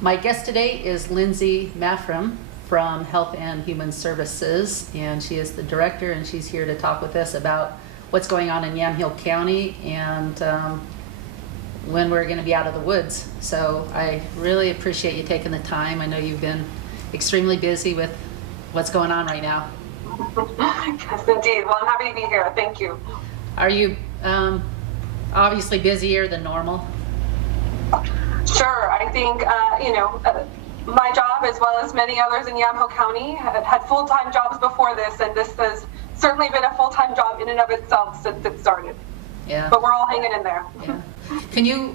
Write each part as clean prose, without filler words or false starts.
My guest today is Lindsay Maffram from Health and Human Services, and she is the director, and she's here to talk with us about what's going on in Yamhill County and when we're going to be out of the woods. So I really appreciate you taking the time. I know you've been extremely busy with what's going on right now. Yes, indeed. Well, I'm happy to be here. Thank you. Are you obviously busier than normal? Sure. I think, my job, as well as many others in Yamhill County, had full-time jobs before this, and this has certainly been a full-time job in and of itself since it started. Yeah. But we're all hanging in there. Yeah. Can you,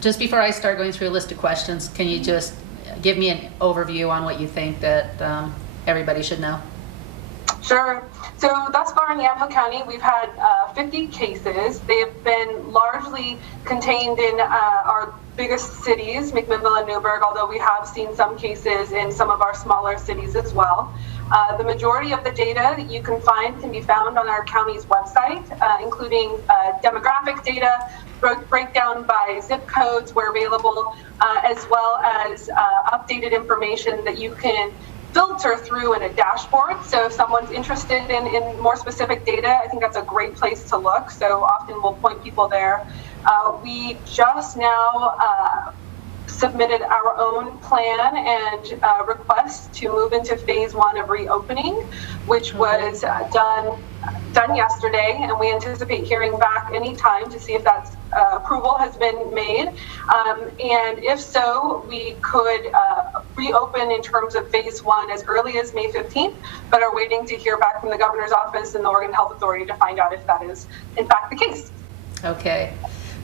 just before I start going through a list of questions, can you just give me an overview on what you think that everybody should know? Sure. So thus far in Yamhill County, we've had 50 cases. They have been largely contained in our biggest cities, McMinnville and Newburgh, although we have seen some cases in some of our smaller cities as well. The majority of the data that you can find can be found on our county's website, including demographic data, breakdown by zip codes where available, as well as updated information that you can filter through in a dashboard. So if someone's interested in more specific data, I think that's a great place to look. So often we'll point people there. We just now submitted our own plan and request to move into phase 1 of reopening, which was done yesterday, and we anticipate hearing back anytime to see if that approval has been made. And if so, we could reopen in terms of phase 1 as early as May 15th, but are waiting to hear back from the governor's office and the Oregon Health Authority to find out if that is in fact the case. Okay.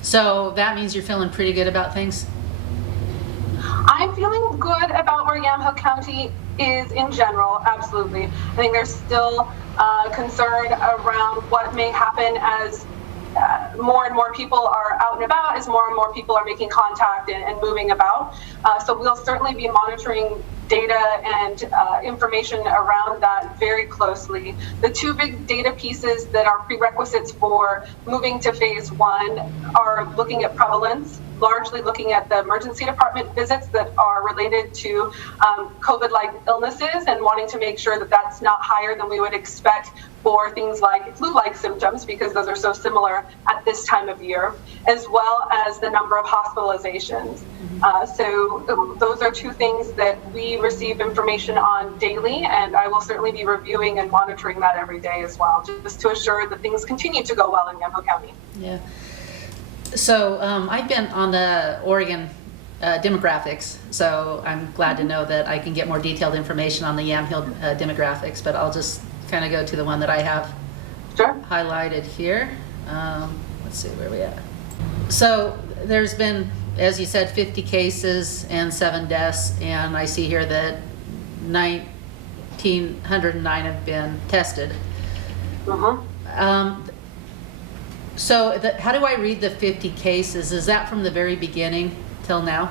So that means you're feeling pretty good about things? I'm feeling good about where Yamhill County is in general, absolutely. I think there's still concern around what may happen as more and more people are out and about, as more and more people are making contact and moving about. So we'll certainly be monitoring data and information around that very closely. The two big data pieces that are prerequisites for moving to phase 1 are looking at prevalence, largely looking at the emergency department visits that are related to COVID-like illnesses, and wanting to make sure that that's not higher than we would expect for things like flu-like symptoms, because those are so similar at this time of year, as well as the number of hospitalizations. So those are two things that we receive information on daily, and I will certainly be reviewing and monitoring that every day as well, just to assure that things continue to go well in Yamhill County. Yeah. So I've been on the Oregon demographics, so I'm glad to know that I can get more detailed information on the Yamhill demographics, but I'll just kind of go to the one that I have highlighted here. Let's see where we at. So there's been, as you said, 50 cases and 7 deaths, and I see here that 1,909 have been tested. So how do I read the 50 cases? Is that from the very beginning till now?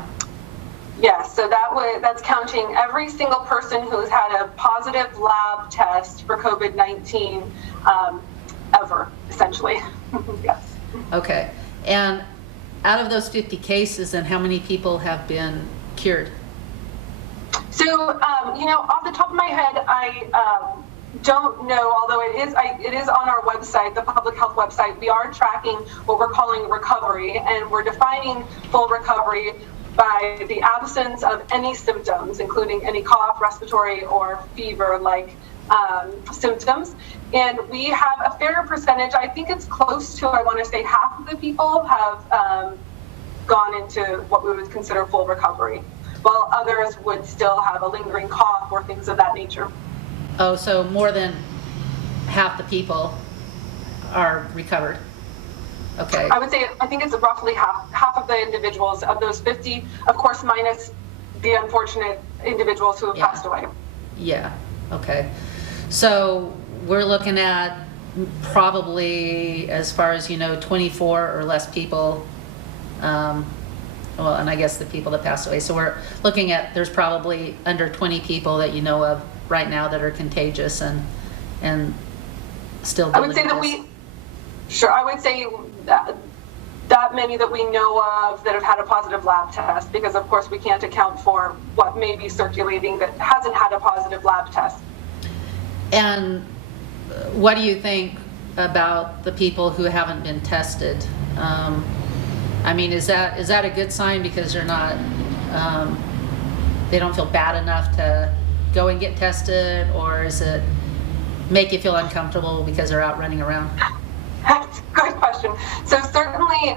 Yes, so that's counting every single person who's had a positive lab test for COVID-19 ever, essentially. Yes. Okay. And out of those 50 cases, then how many people have been cured? So, off the top of my head, I don't know, although it is on our website, the public health website. We are tracking what we're calling recovery, and we're defining full recovery by the absence of any symptoms, including any cough, respiratory, or fever-like symptoms. And we have a fair percentage, I think it's close to, I want to say half of the people have gone into what we would consider full recovery, while others would still have a lingering cough or things of that nature. Oh, so more than half the people are recovered. Okay. I would say, I think it's roughly half of the individuals of those 50, of course, minus the unfortunate individuals who have passed away. Yeah. Okay. So we're looking at probably, as far as 24 or less people. Well, and I guess the people that passed away. So we're looking at, there's probably under 20 people that you know of right now that are contagious and still. I would say that I would say that that many that we know of that have had a positive lab test, because of course we can't account for what may be circulating that hasn't had a positive lab test. And what do you think about the people who haven't been tested? I mean, is that a good sign because they're not, they don't feel bad enough to go and get tested, or is it make you feel uncomfortable because they're out running around? That's a good question. So certainly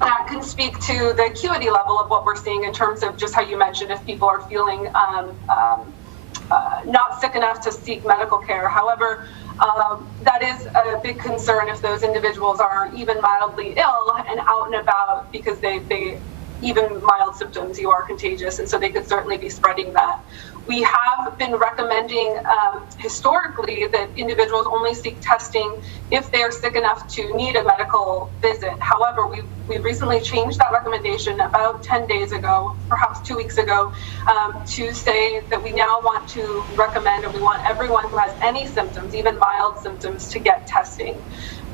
that can speak to the acuity level of what we're seeing in terms of just how you mentioned, if people are feeling not sick enough to seek medical care. However, that is a big concern if those individuals are even mildly ill and out and about, because they even mild symptoms, you are contagious, and so they could certainly be spreading that. We have been recommending historically that individuals only seek testing if they are sick enough to need a medical visit. However, we've recently changed that recommendation about 10 days ago, perhaps 2 weeks ago, to say that we now want to recommend, and we want everyone who has any symptoms, even mild symptoms, to get testing.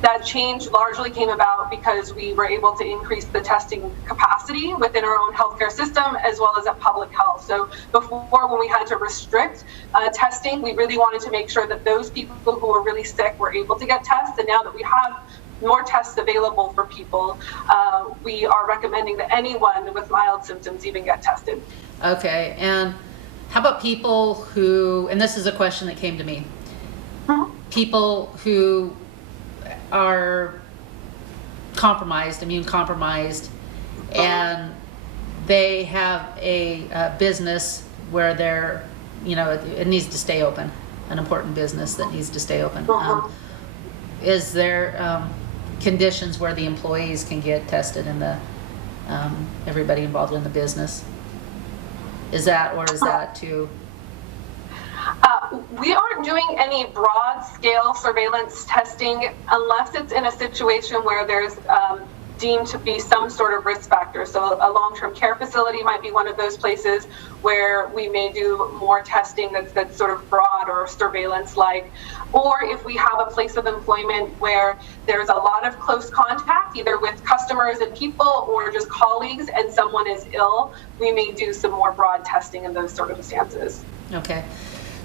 That change largely came about because we were able to increase the testing capacity within our own healthcare system as well as at public health. So before, when we had to restrict testing, we really wanted to make sure that those people who were really sick were able to get tests. And now that we have more tests available for people, we are recommending that anyone with mild symptoms even get tested. Okay, and how about people who, and this is a question that came to me, people who are compromised, immune compromised, and they have a business where they're, it needs to stay open, an important business that needs to stay open. Is there conditions where the employees can get tested and the everybody involved in the business? Is that too? We aren't doing any broad-scale surveillance testing unless it's in a situation where there's deemed to be some sort of risk factor. So a long-term care facility might be one of those places where we may do more testing that's sort of broad or surveillance-like. Or if we have a place of employment where there's a lot of close contact, either with customers and people or just colleagues, and someone is ill, we may do some more broad testing in those circumstances. Okay.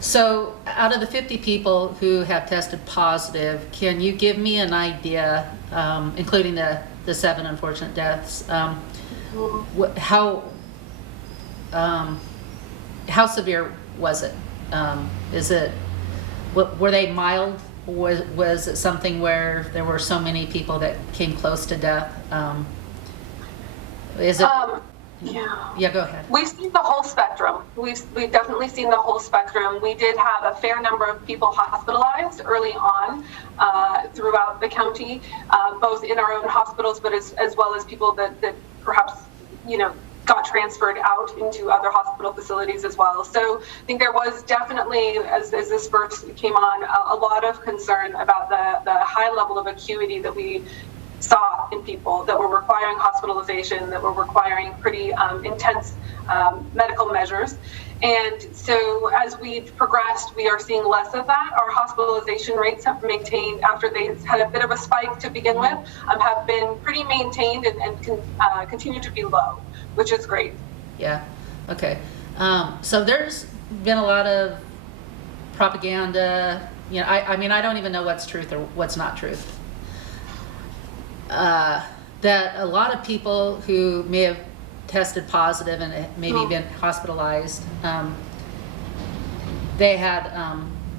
So out of the 50 people who have tested positive, can you give me an idea, including the 7 unfortunate deaths, how severe was it? Were they mild? Was it something where there were so many people that came close to death? Is it? Yeah, go ahead. We've seen the whole spectrum. We've definitely seen the whole spectrum. We did have a fair number of people hospitalized early on throughout the county, both in our own hospitals, but as well as people that perhaps, got transferred out into other hospital facilities as well. So I think there was definitely, as this first came on, a lot of concern about the high level of acuity that we saw in people that were requiring hospitalization, that were requiring pretty intense medical measures. And so as we've progressed, we are seeing less of that. Our hospitalization rates have maintained, after they had a bit of a spike to begin with, have been pretty maintained and continue to be low, which is great. Yeah, okay. So there's been a lot of propaganda, I mean, I don't even know what's truth or what's not truth. That a lot of people who may have tested positive and maybe been hospitalized, they had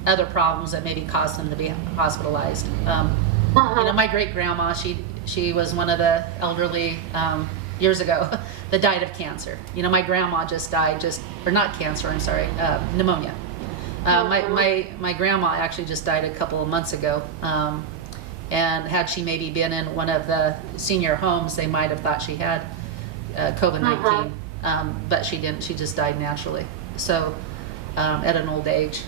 other problems that maybe caused them to be hospitalized. My great grandma, she was one of the elderly years ago that died of cancer. My grandma just died, or not cancer, I'm sorry, pneumonia. My grandma actually just died a couple of months ago. And had she maybe been in one of the senior homes, they might have thought she had COVID-19, but she didn't. She just died naturally. So at an old age.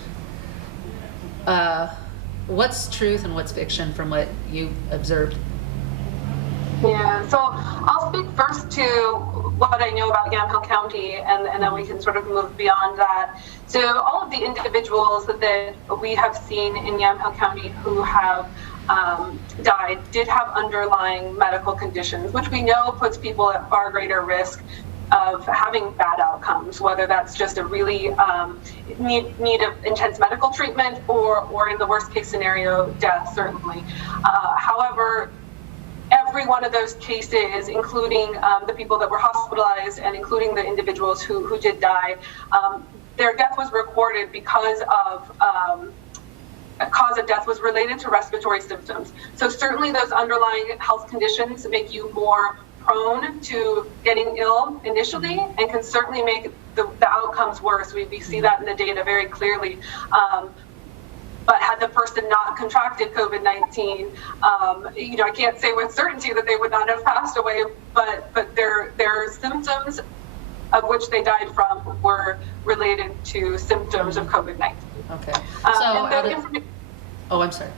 What's truth and what's fiction from what you observed? Yeah, so I'll speak first to what I know about Yamhill County, and then we can sort of move beyond that. So all of the individuals that we have seen in Yamhill County who have died did have underlying medical conditions, which we know puts people at far greater risk of having bad outcomes, whether that's just a really need of intense medical treatment or in the worst case scenario, death, certainly. However, every one of those cases, including the people that were hospitalized and including the individuals who did die, their death was recorded because of a cause of death was related to respiratory symptoms. So certainly those underlying health conditions make you more prone to getting ill initially and can certainly make the outcomes worse. We see that in the data very clearly. But had the person not contracted COVID-19, I can't say with certainty that they would not have passed away, but their symptoms of which they died from were related to symptoms of COVID-19. Okay. I'm sorry.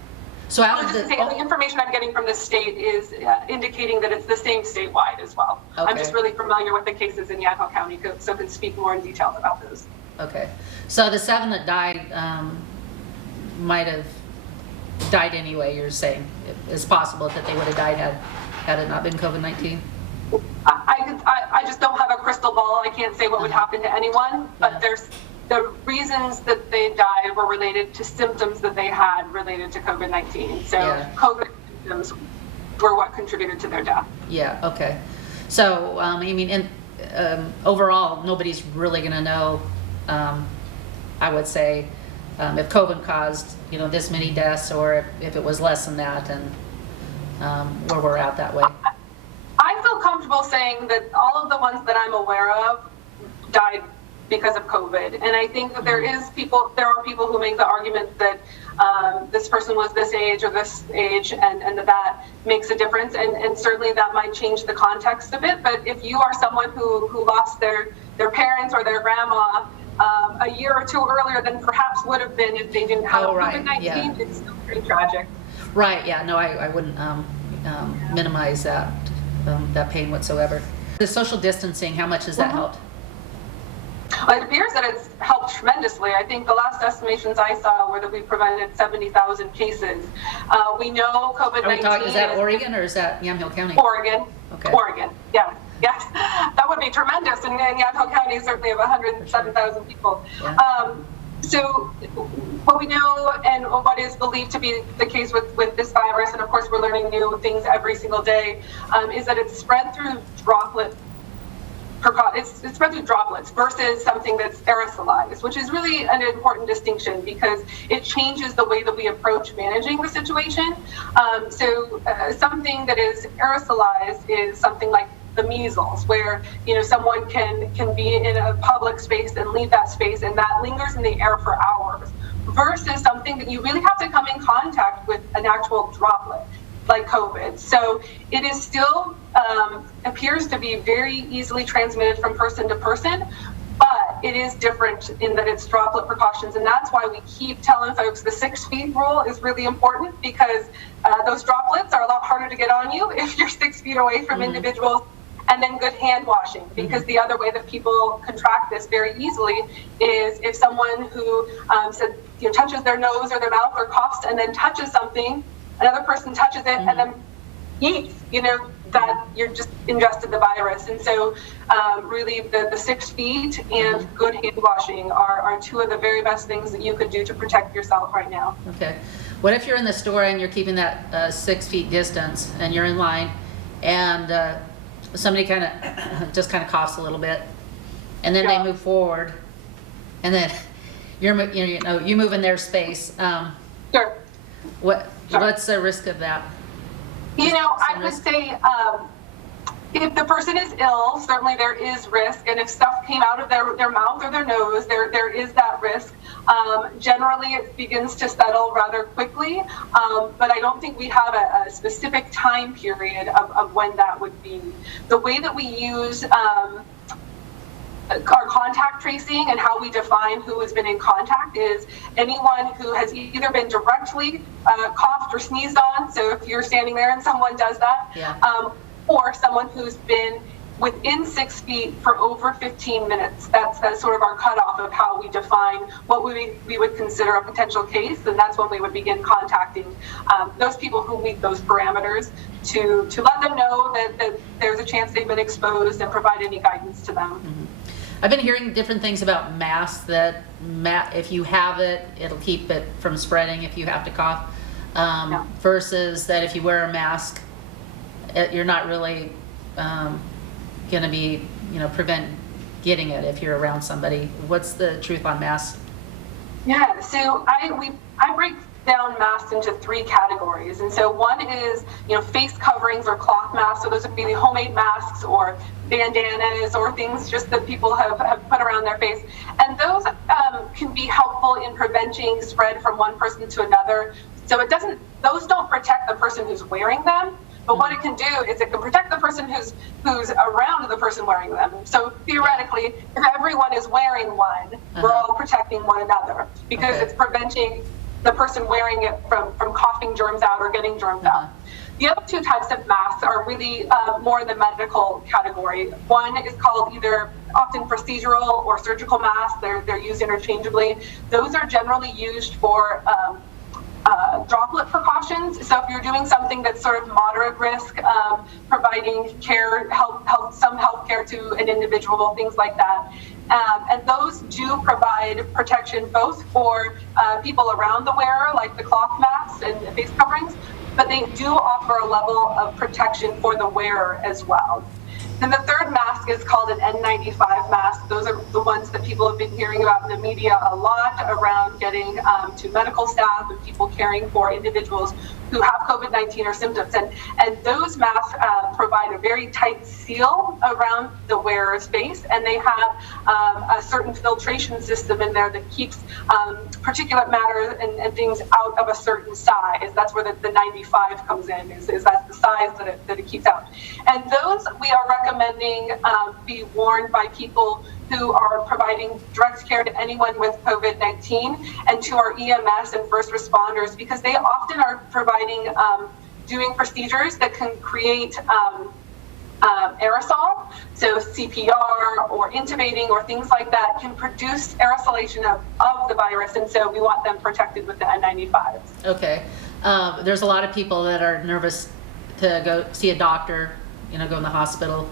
So the information I'm getting from the state is indicating that it's the same statewide as well. Okay. I'm just really familiar with the cases in Yamhill County, so can speak more in detail about those. Okay. So the 7 that died might have died anyway, you're saying? It's possible that they would have died had it not been COVID-19? I just don't have a crystal ball. I can't say what would happen to anyone, but there's the reasons that they died were related to symptoms that they had related to COVID-19. So COVID symptoms were what contributed to their death. Yeah, okay. So, overall, nobody's really going to know, I would say, if COVID caused, this many deaths or if it was less than that and where we're at that way. I feel comfortable saying that all of the ones that I'm aware of died because of COVID. And I think that there are people who make the argument that this person was this age or this age and that makes a difference. And certainly that might change the context a bit. But if you are someone who lost their parents or their grandma a year or two earlier than perhaps would have been if they didn't have COVID-19, it's still pretty tragic. Right, yeah, no, I wouldn't minimize that pain whatsoever. The social distancing, how much has that helped? It appears that it's helped tremendously. I think the last estimations I saw were that we prevented 70,000 cases. We know COVID-19 is that Oregon or is that Yamhill County? Oregon. Okay. Oregon, yeah. Yes, that would be tremendous. And Yamhill County certainly have 107,000 people. Yeah. So what we know and what is believed to be the case with this virus, and of course we're learning new things every single day, is that it's spread through droplets. It's spread through droplets versus something that's aerosolized, which is really an important distinction because it changes the way that we approach managing the situation. Something that is aerosolized is something like the measles, where someone can be in a public space and leave that space, and that lingers in the air for hours, versus something that you really have to come in contact with an actual droplet, like COVID. So it is still appears to be very easily transmitted from person to person, but it is different in that it's droplet precautions, and that's why we keep telling folks the 6 feet rule is really important because those droplets are a lot harder to get on you if you're 6 feet away from individuals. And then good hand washing, because the other way that people contract this very easily is if someone who touches their nose or their mouth or coughs and then touches something, another person touches it and then eats, that you're just ingested the virus. And so really the 6 feet and good hand washing are 2 of the very best things that you could do to protect yourself right now. Okay. What if you're in the store and you're keeping that 6 feet distance and you're in line and somebody kind of coughs a little bit, and then they move forward, and then you move in their space. Sure. What's the risk of that? I would say if the person is ill, certainly there is risk, and if stuff came out of their mouth or their nose, there is that risk. Generally, it begins to settle rather quickly, but I don't think we have a specific time period of when that would be. The way that we use our contact tracing and how we define who has been in contact is anyone who has either been directly coughed or sneezed on, so if you're standing there and someone does that, or someone who's been within 6 feet for over 15 minutes. That's sort of our cutoff of how we define what we would consider a potential case, and that's when we would begin contacting those people who meet those parameters to let them know that there's a chance they've been exposed and provide any guidance to them. Mm-hmm. I've been hearing different things about masks, that if you have it, it'll keep it from spreading if you have to cough, versus that if you wear a mask, you're not really going to be, prevent getting it if you're around somebody. What's the truth on masks? Yeah, so I break down masks into 3 categories. And so one is, face coverings or cloth masks. So those would be the homemade masks or bandanas or things just that people have put around their face. And those can be helpful in preventing spread from one person to another. So those don't protect the person who's wearing them. But what it can do is it can protect the person who's around the person wearing them. So theoretically, if everyone is wearing one, we're all protecting one another, because it's preventing the person wearing it from coughing germs out or getting germs out. The other 2 types of masks are really more in the medical category. One is called either often procedural or surgical masks. They're used interchangeably. Those are generally used for droplet precautions. So if you're doing something that's sort of moderate risk, providing some health care to an individual, things like that. And those do provide protection both for people around the wearer, like the cloth masks and face coverings, but they do offer a level of protection for the wearer as well. And the third mask is called an N95 mask. Those are the ones that people have been hearing about in the media a lot around getting to medical staff and people caring for individuals who have COVID-19 or symptoms. And those masks provide a very tight seal around the wearer's face, and they have a certain filtration system in there that keeps particulate matter and things out of a certain size. That's where the 95 comes in, is that's the size that it keeps out. And those we are recommending be worn by people who are providing direct care to anyone with COVID-19 and to our EMS and first responders, because they often are providing, doing procedures that can create aerosol. So CPR or intubating or things like that can produce aerosolation of the virus, and so we want them protected with the N95s. Okay. There's a lot of people that are nervous to go see a doctor, go in the hospital,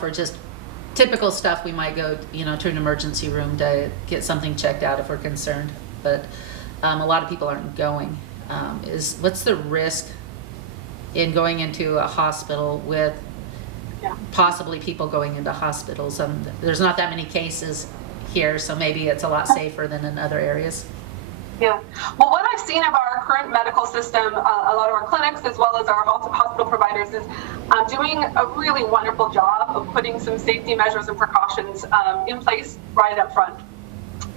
for just typical stuff. We might go, to an emergency room to get something checked out if we're concerned. But a lot of people aren't going. What's the risk in going into a hospital with possibly people going into hospitals? There's not that many cases here, so maybe it's a lot safer than in other areas. Yeah. Well, what I've seen of our current medical system, a lot of our clinics as well as our hospital providers, is doing a really wonderful job of putting some safety measures and precautions in place right up front.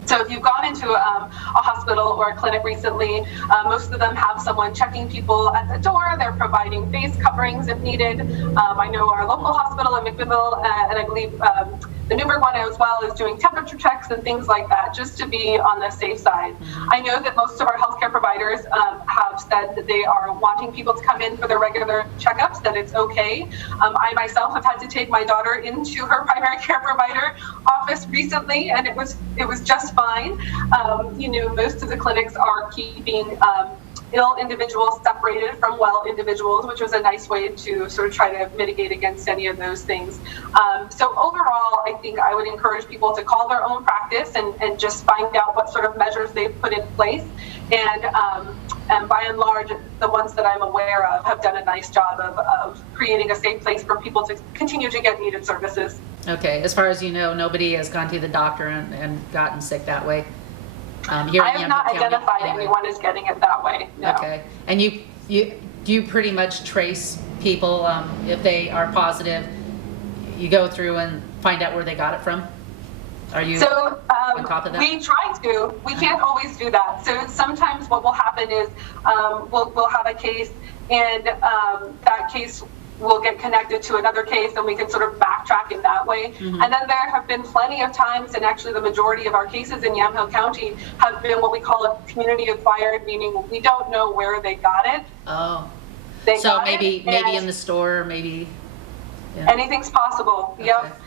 So if you've gone into a hospital or a clinic recently, most of them have someone checking people at the door. They're providing face coverings if needed. I know our local hospital in McMinnville, and I believe the Newburgh one as well, is doing temperature checks and things like that, just to be on the safe side. I know that most of our healthcare providers have said that they are wanting people to come in for their regular checkups, that it's okay. I myself have had to take my daughter into her primary care provider office recently, and it was just fine. Most of the clinics are keeping ill individuals separated from well individuals, which was a nice way to sort of try to mitigate against any of those things. So overall, I think I would encourage people to call their own practice and just find out what sort of measures they've put in place. And by and large, the ones that I'm aware of have done a nice job of creating a safe place for people to continue to get needed services. Okay, as far as you know, nobody has gone to the doctor and gotten sick that way? Here I have not identified anyone as getting it that way, no. Okay, and you pretty much trace people, if they are positive, you go through and find out where they got it from? Are you on top of that? We try to. We can't always do that. So sometimes what will happen is we'll have a case, and that case will get connected to another case, and we can sort of backtrack in that way. And then there have been plenty of times, and actually the majority of our cases in Yamhill County have been what we call a community acquired, meaning we don't know where they got it. Oh. They so got maybe it, in the store, maybe. Yeah. Anything's possible. Okay. Yep.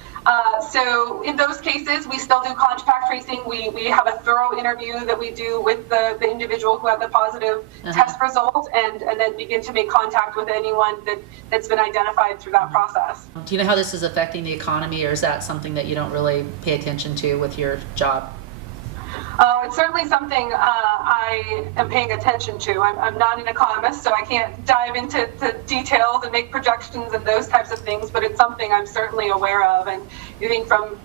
So in those cases, we still do contact tracing. We have a thorough interview that we do with the individual who had the positive test result, and then begin to make contact with anyone that's been identified through that process. Do you know how this is affecting the economy, or is that something that you don't really pay attention to with your job? It's certainly something I am paying attention to. I'm not an economist, so I can't dive into details and make projections and those types of things, but it's something I'm certainly aware of. And I think from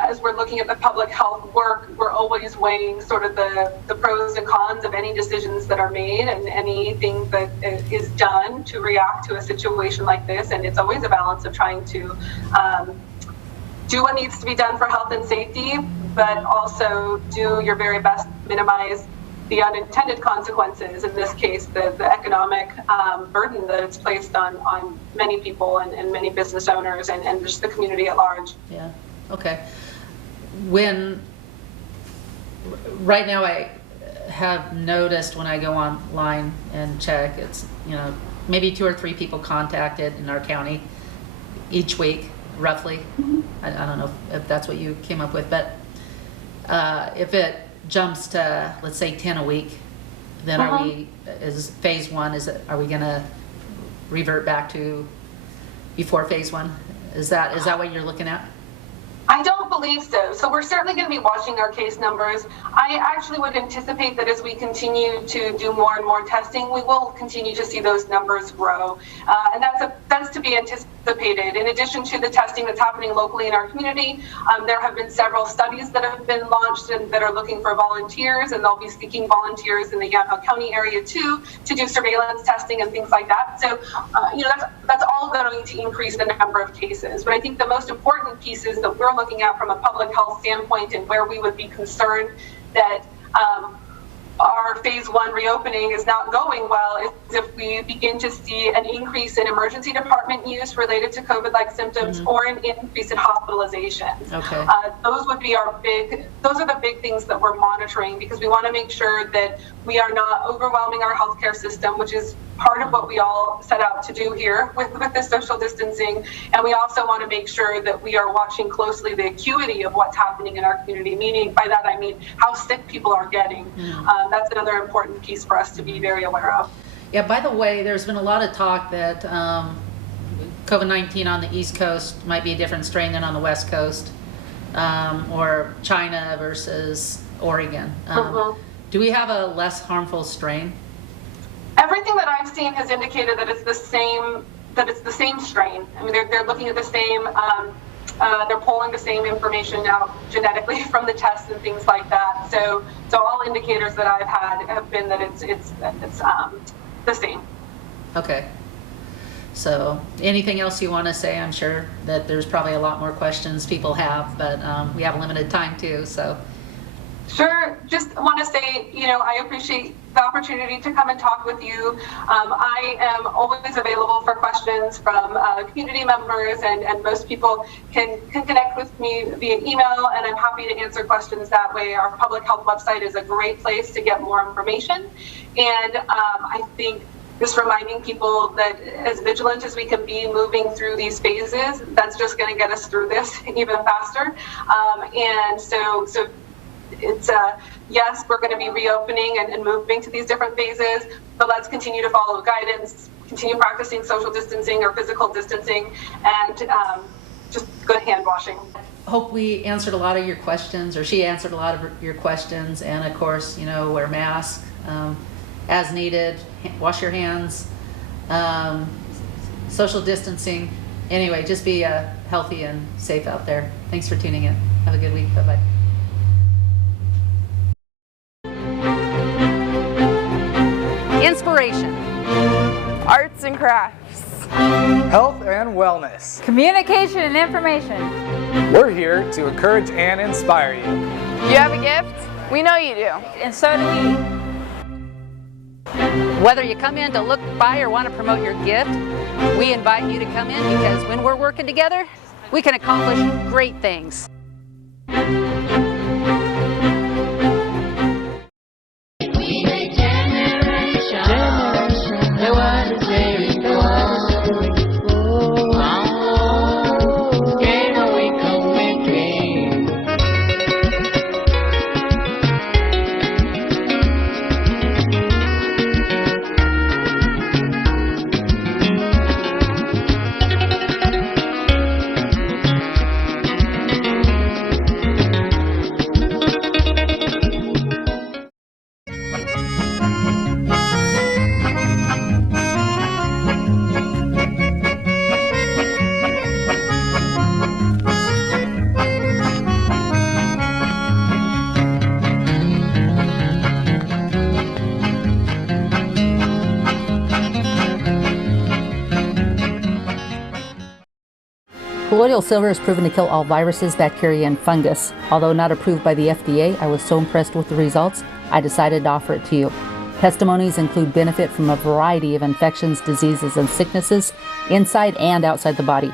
as we're looking at the public health work, we're always weighing sort of the pros and cons of any decisions that are made and anything that is done to react to a situation like this. And it's always a balance of trying to do what needs to be done for health and safety, but also do your very best to minimize the unintended consequences, in this case, the economic burden that it's placed on many people and many business owners and just the community at large. Yeah, okay. Right now I have noticed when I go online and check, it's, maybe 2 or 3 people contacted in our county each week, roughly. I don't know if that's what you came up with, but if it jumps to, let's say, 10 a week, then is phase 1, are we gonna revert back to before phase 1? Is that what you're looking at? I don't believe so. So we're certainly going to be watching our case numbers. I actually would anticipate that as we continue to do more and more testing, we will continue to see those numbers grow. And that's to be anticipated. In addition to the testing that's happening locally in our community, there have been several studies that have been launched and that are looking for volunteers, and they'll be seeking volunteers in the Yamhill County area too to do surveillance testing and things like that. So, that's all going to increase the number of cases. But I think the most important pieces that we're looking at from a public health standpoint and where we would be concerned that our phase 1 reopening is not going well is if we begin to see an increase in emergency department use related to COVID-like symptoms or an increase in hospitalizations. Okay. Those are the big things that we're monitoring, because we want to make sure that we are not overwhelming our healthcare system, which is part of what we all set out to do here with this social distancing. And we also want to make sure that we are watching closely the acuity of what's happening in our community, meaning by that I mean how sick people are getting. That's another important piece for us to be very aware of. Yeah, by the way, there's been a lot of talk that COVID-19 on the East Coast might be a different strain than on the West Coast, or China versus Oregon. Do we have a less harmful strain? Everything that I've seen has indicated that it's the same strain. I mean, they're looking at the same, they're pulling the same information out genetically from the tests and things like that. So all indicators that I've had have been that it's the same. Okay. So anything else you want to say? I'm sure that there's probably a lot more questions people have, but we have a limited time too, so. Sure. Just want to say, I appreciate the opportunity to come and talk with you. I am always available for questions from community members, and most people can connect with me via email, and I'm happy to answer questions that way. Our public health website is a great place to get more information. And I think just reminding people that as vigilant as we can be moving through these phases, that's just going to get us through this even faster. And so it's yes, we're going to be reopening and moving to these different phases, but let's continue to follow guidance, continue practicing social distancing or physical distancing, and just good hand washing. Hope we answered a lot of your questions, or she answered a lot of your questions, and of course, wear masks as needed, wash your hands, social distancing. Anyway, just be healthy and safe out there. Thanks for tuning in. Have a good week. Bye-bye. Inspiration, arts and crafts, health and wellness, communication and information. We're here to encourage and inspire you. You have a gift? We know you do. And so do we. Whether you come in to look by or want to promote your gift, we invite you to come in, because when we're working together, we can accomplish great things. There was a very cold Colloidal silver is proven to kill all viruses, bacteria, and fungus. Although not approved by the FDA, I was so impressed with the results, I decided to offer it to you. Testimonies include benefit from a variety of infections, diseases, and sicknesses inside and outside the body.